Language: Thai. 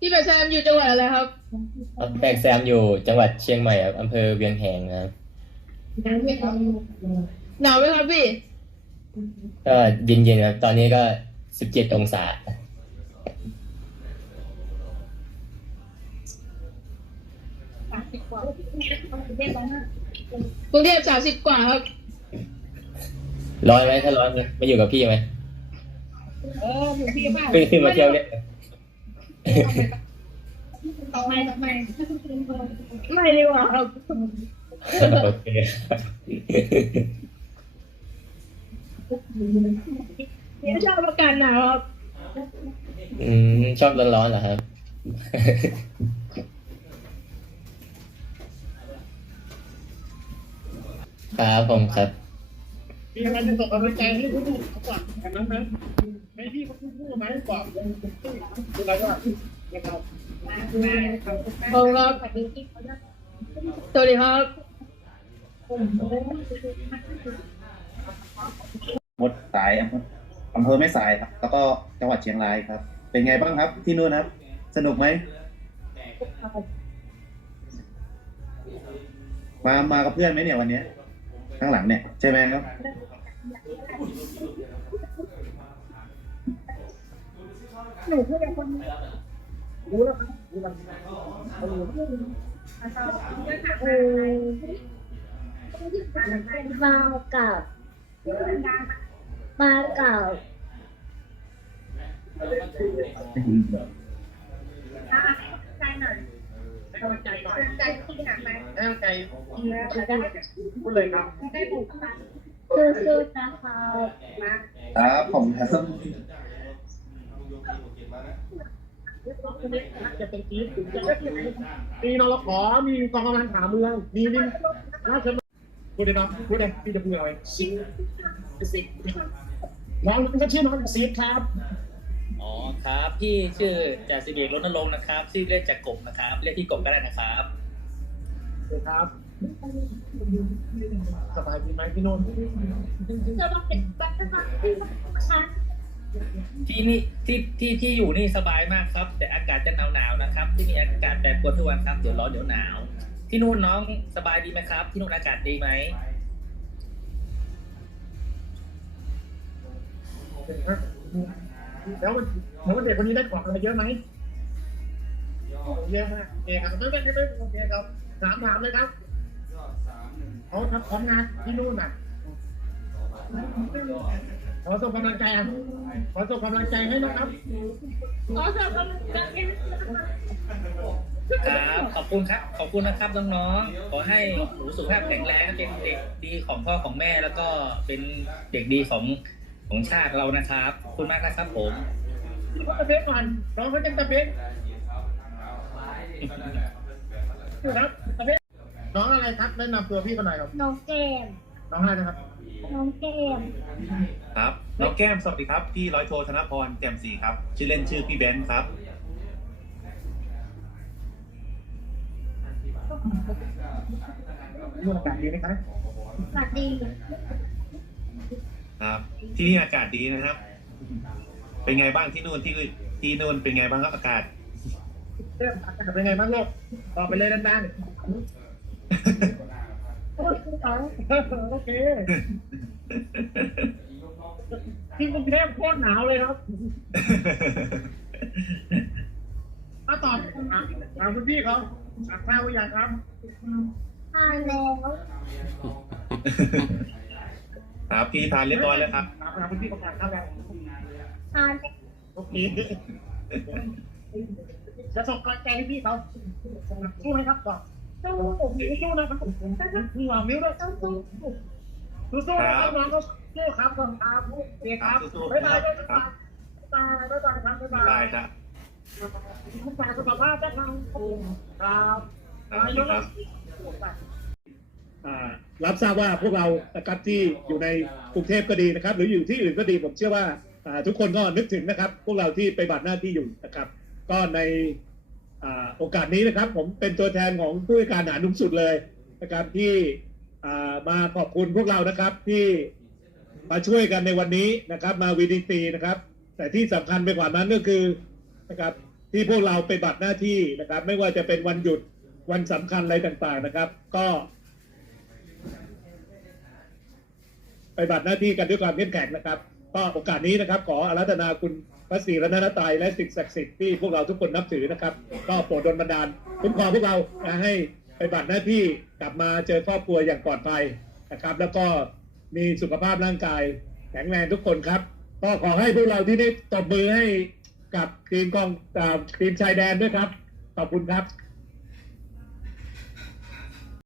พี่แปดแซมอยู่จังหวัดอะไรครับแบกแซมอยู่จังหวัดเชียงใหม่ครับอำเภอเวียงแหงนะครับหนาวไหมครับหนาวไหมครับพี่ ก็เย็นๆครับ ตอนนี้ก็สิบเจ็ดองศา กรุงเทพสามสิบกว่าครับ ร้อนไหมถ้าร้อนมาอยู่กับพี่ไหมเอออยู่ที่บ้านขึ้นขึ้นมาเที่ยวเล่น ทำไมทำไมไม่ดีกว่าครับโอเคไม่ชอบอากาศหนาวครับอืมชอบร้อนๆเหรอครับ ครับผมครับ มีอะไรจะส่งกำลังใจให้ผู้ดูก่อนกันนั้นนะให้พี่เขาพูดพูดไหมบอกคืออะไรว่านะครับขอบคุณครับสวัสดีครับมดสายอำเภออำเภอแม่สายครับ แล้วก็จังหวัดเชียงรายครับ เป็นไงบ้างครับ ที่นู่นครับ สนุกไหมมามากับเพื่อนไหมเนี่ยวันนี้ ข้างหลังเนี่ยใช่ไหมครับ หนูเพื่อนคนรู้แล้วครับรู้แล้วเออมากับมากับ ให้กำลังใจหน่อยให้กำลังใจพูดเลยครับสู้ๆนะคะครับผมครับจะเป็นทีมีนรขอมีกองกำลังผาเมือง มีนี่ราชมังพูดเลยนะพูดเลยพี่จะพูดอะไรน้องก็ชื่อน้องซีดครับ อ๋อครับ พี่ชื่อจ่าสิบเอกรณรงค์นะครับชื่อเล่นจากกบนะครับเรียกพี่กบก็ได้นะครับครับสบายดีไหมพี่โนนท์จะมาเป็นบัตรบัตรที่ค่ะที่นี่ที่ที่ที่อยู่นี่สบายมากครับ แต่อากาศจะหนาวหนาวๆนะครับ ที่นี่อากาศแปรปรวนทุกวันครับเดี๋ยวร้อนเดี๋ยวหนาว ที่นู่นน้องสบายดีไหมครับ ที่นู่นอากาศดีไหมแล้วมัน แล้วมันเด็กคนนี้ได้ของอะไรเยอะไหมเยอะมากโอเคครับไม่ไม่ไม่โอเคครับถามถามเลยครับเขาทำของงานที่นู่นน่ะขอส่งกำลังใจอะขอส่งกำลังใจให้นะครับ ขอสอบกำลังใจครับขอบคุณครับ ขอบคุณนะครับน้องๆ ขอให้หนูสุขภาพแข็งแรง เป็นเด็กดีของพ่อของแม่ แล้วก็เป็นเด็กดีของ ของชาติเรานะครับขอบคุณมากนะครับผมเขาตะเบกก่อนน้องเขาจะตะเบกครับตะเบกน้องอะไรครับแนะนำตัวพี่กันหน่อยครับ น้องแก้มน้องอะไรนะครับ น้องแก้มครับน้องแก้มสวัสดีครับพี่ร้อยโทธนพรแจ่มศรีครับ ชื่อเล่นชื่อพี่เบนซ์ครับนู่นอากาศดีไหมครับสวัสดี ครับ ที่นี่อากาศดีนะครับ เป็นไงบ้างที่นู่นที่ที่นู่นเป็นไงบ้างครับอากาศเรื่องอากาศเป็นไงบ้างลูกตอบไปเลยดังๆโอเคที่กรุงเทพโคตรหนาวเลยครับมาตอบถามถามคุณพี่เขาถามข้าวหรือยังครับทานแล้ว ครับพี่ทานเรียบร้อยแล้วครับถามถามคุณพี่เขาถามข้าวแล้วทานแล้วโอเคจะส่งกำลังใจให้พี่เขาสู้ไหมครับก่อนสู้สู้นะครับมีหวังนิ้วด้วยต้องสู้สู้ๆนะครับน้องก็สู้ครับก่อนครับโอเคครับบ๊ายบายบ๊ายบายบ๊ายบายครับบ๊ายบายได้ครับคุณฝากสุขภาพนะครับครับครับอ่า รับทราบว่าพวกเรานะครับที่อยู่ในกรุงเทพก็ดีนะครับ หรืออยู่ที่อื่นก็ดีผมเชื่อว่าทุกคนก็นึกถึงนะครับ พวกเราที่ไปบัตรหน้าที่อยู่นะครับ ก็ในอโอกาสนี้นะครับ ผมเป็นตัวแทนของผู้การหานุ่มสุดเลยนะครับที่มาขอบคุณพวกเรานะครับที่มาช่วยกันในวันนี้นะครับ มาวีดีตีนะครับ แต่ที่สำคัญไปกว่านั้นก็คือนะครับที่พวกเราไปบัตรหน้าที่นะครับ ไม่ว่าจะเป็นวันหยุดวันสำคัญอะไรต่างๆนะครับ ก็ ไปบัตรหน้าที่กันด้วยความเข้มแข็งนะครับ ก็โอกาสนี้นะครับ ขออารัธนาคุณพระศรีรัตนตรัยและสิ่งศักดิ์สิทธิ์ที่พวกเราทุกคนนับถือนะครับ ก็โปรดดลบันดาลคุ้มครองพวกเราให้ไปบัตรหน้าที่กลับมาเจอครอบครัวอย่างปลอดภัยนะครับ แล้วก็มีสุขภาพร่างกายแข็งแรงทุกคนครับ ก็ขอให้พวกเราที่ได้ตบมือให้กับทีมกองทีมชายแดนด้วยครับ ขอบคุณครับ